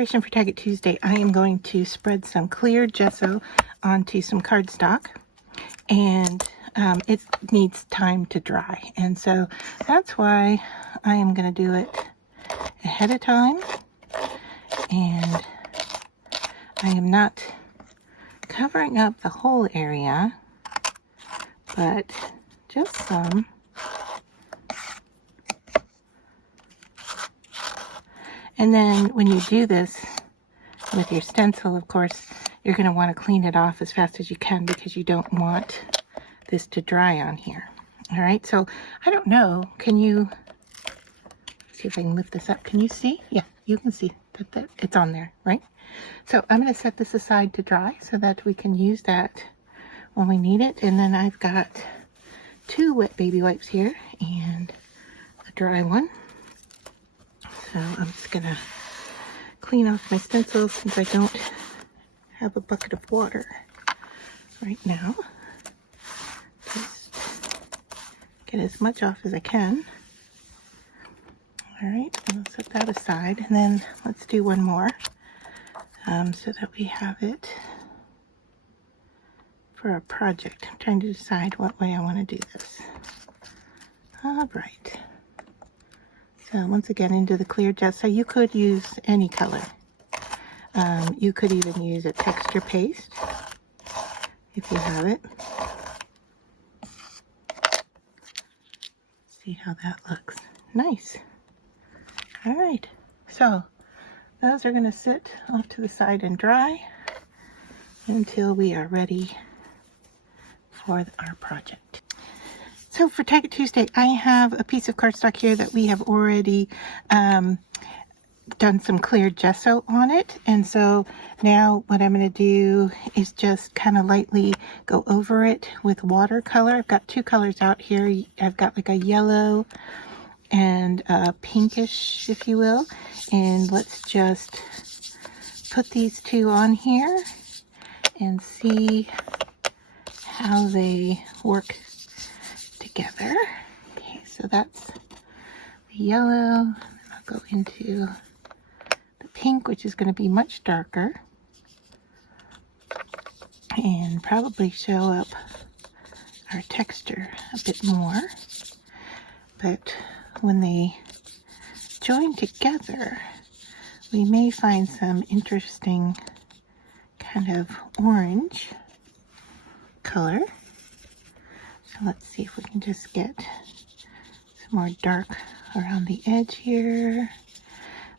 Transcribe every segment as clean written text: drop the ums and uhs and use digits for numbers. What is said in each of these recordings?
inspiration for Tag It Tuesday, I am going to spread some clear gesso onto some cardstock, and it needs time to dry, and so that's why I am going to do it ahead of time. And I am not covering up the whole area, but just some. And then when you do this with your stencil, of course, you're going to want to clean it off as fast as you can because you don't want this to dry on here. All right, so I don't know, can you, see if I can lift this up. Can you see? Yeah, you can see that it's on there, right? So I'm going to set this aside to dry so that we can use that when we need it. And then I've got 2 wet baby wipes here and a dry one. So I'm just going to clean off my stencil since I don't have a bucket of water right now. Just get as much off as I can. All right, I'll set that aside, and then let's do one more so that we have it for a project. I'm trying to decide what way I want to do this. All right. So once again, into the clear gesso. You could use any color. You could even use a texture paste if you have it. See how that looks. Nice. All right, so those are going to sit off to the side and dry until we are ready for our project. So for Tag It Tuesday, I have a piece of cardstock here that we have already done some clear gesso on it. And so now what I'm going to do is just kind of lightly go over it with watercolor. I've got 2 colors out here. I've got like a yellow and a pinkish, if you will. And let's just put these 2 on here and see how they work together. Okay, so that's the yellow. I'll go into the pink, which is going to be much darker and probably show up our texture a bit more. But when they join together, we may find some interesting kind of orange color. So let's see if we can just get some more dark around the edge here.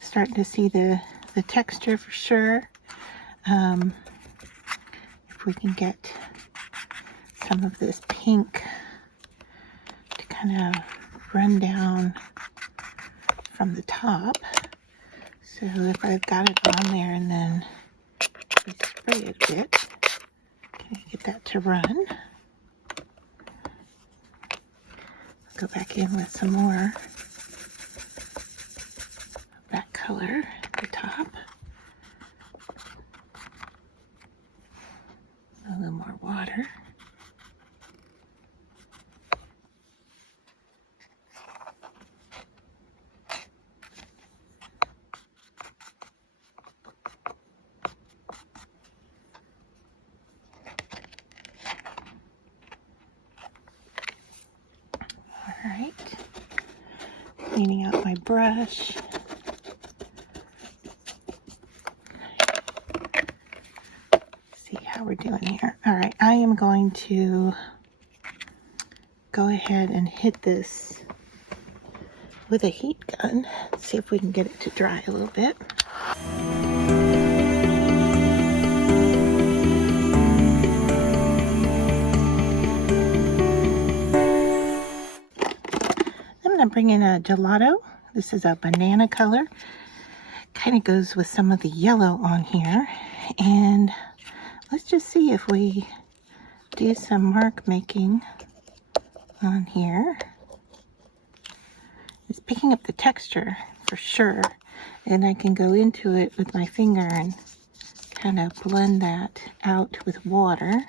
Starting to see the texture for sure. If we can get some of this pink to kind of run down from the top. So if I've got it on there and then we spray it a bit, can I get that to run? Go back in with some more of that color at the top. A little more water. Alright, cleaning out my brush. See how we're doing here. Alright, I am going to go ahead and hit this with a heat gun. Let's see if we can get it to dry a little bit. I'm bring in a gelato. This is a banana color. Kind of goes with some of the yellow on here. And let's just see if we do some mark making on here. It's picking up the texture for sure. And I can go into it with my finger and kind of blend that out with water.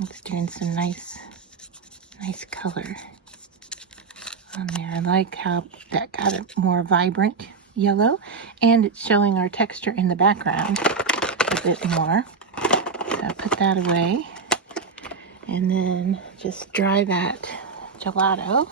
It's doing some nice color on there. I like how that got it more vibrant. yellow, and it's showing our texture in the background a bit more. So I'll put that away, and then just dry that gelato.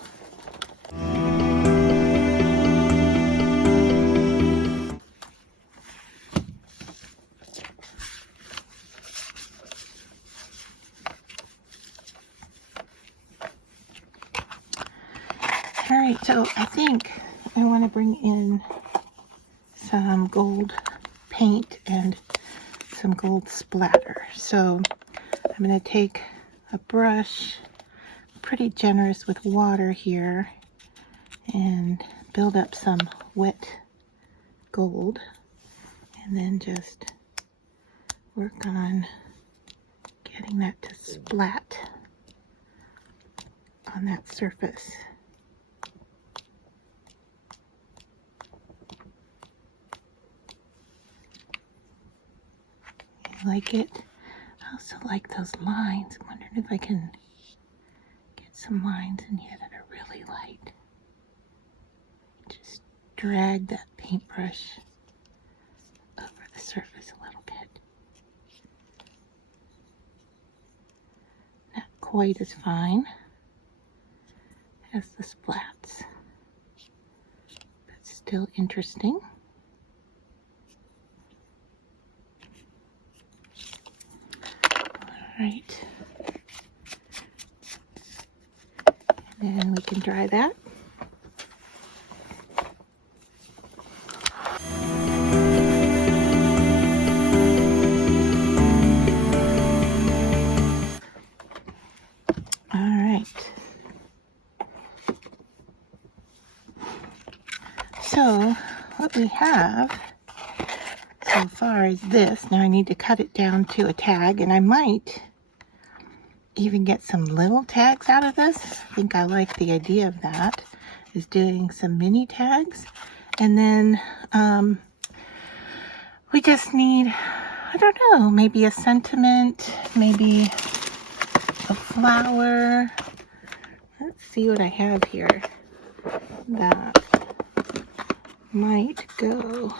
Alright, so I think I want to bring in some gold paint and some gold splatter. So I'm going to take a brush, pretty generous with water here, and build up some wet gold, and then just work on getting that to splat on that surface. Like it. I also like those lines. I'm wondering if I can get some lines in here that are really light. Just drag that paintbrush over the surface a little bit. Not quite as fine as the splats, but still interesting. Right, and then we can dry that. All right, so what we have so far is this. Now I need to cut it down to a tag, and I might even get some little tags out of this. I think I like the idea of that, is doing some mini tags. And then we just need, I don't know, maybe a sentiment, maybe a flower. Let's see what I have here that might go.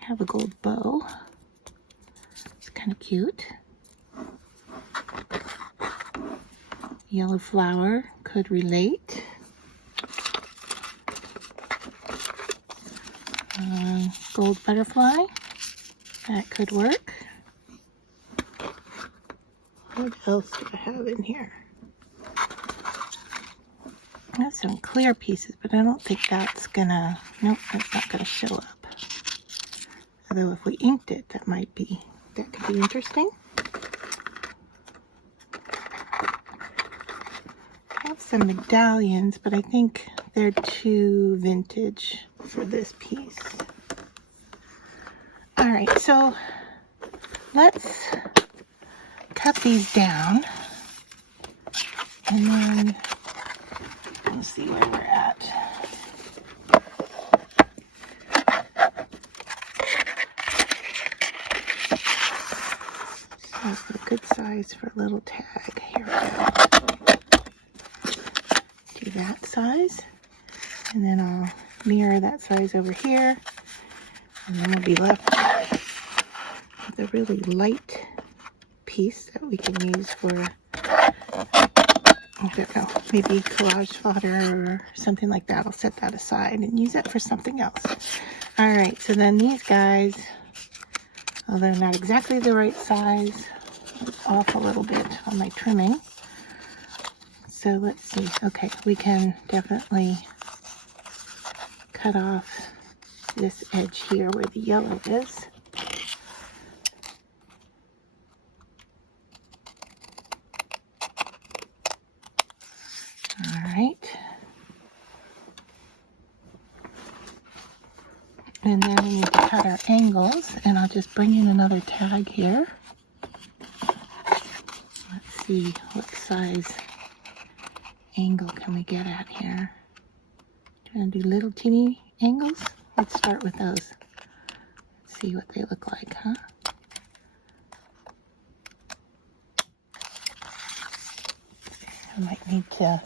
I have a gold bow. It's kind of cute. Yellow flower could relate. Gold butterfly, that could work. What else do I have in here? I have some clear pieces, but I don't think that's gonna, nope, that's not gonna show up. Although if we inked it, that could be interesting. I have some medallions, but I think they're too vintage for this piece. All right, so let's cut these down, and then we'll see where we're at. So that's a good size for a little tag. Here we go. Do that size, and then I'll mirror that size over here, and then we'll be left with a really light piece that we can use for, I don't know, maybe collage fodder or something like that. I'll set that aside and use it for something else. All right, so then these guys, although not exactly the right size, it's off a little bit on my trimming. So let's see. Okay, we can definitely cut off this edge here where the yellow is. All right. And then we need to cut our angles, and I'll just bring in another tag here. Let's see what size angle can we get at here. Trying to do little teeny angles. Let's start with those. Let's see what they look like, huh? I might need to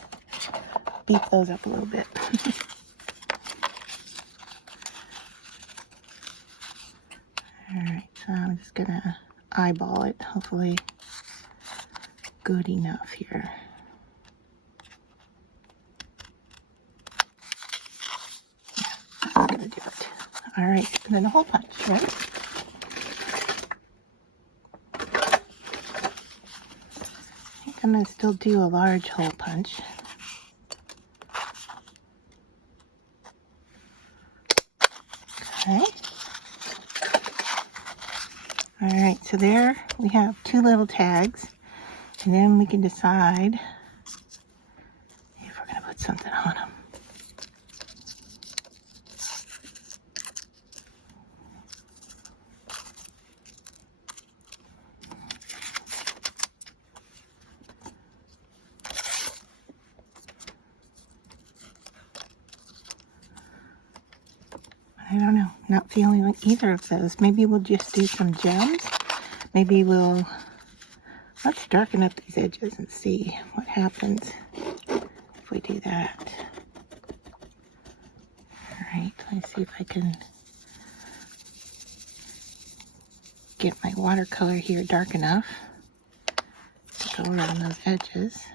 beef those up a little bit. eyeball it. Hopefully good enough here. Yeah, that's gonna do it. All right, and then a hole punch, right? I think I'm gonna still do a large hole punch. Okay. All right, so there we have 2 little tags, and then we can decide if we're gonna put something on them. I don't know, not feeling like either of those. Maybe we'll just do some gems. Maybe let's darken up these edges and see what happens if we do that. All right, let's see if I can get my watercolor here dark enough to go around those edges.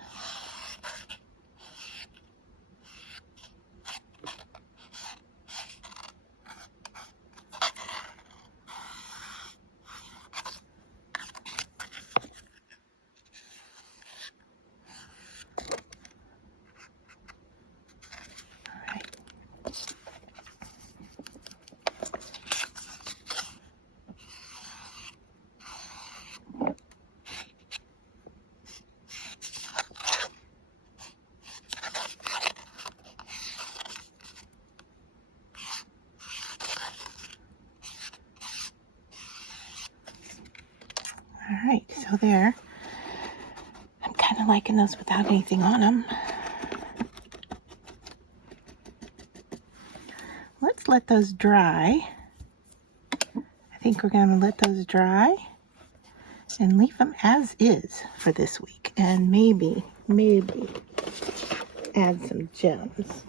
All right, so there. I'm kind of liking those without anything on them. Let's let those dry. I think we're going to let those dry and leave them as is for this week. And maybe add some gems.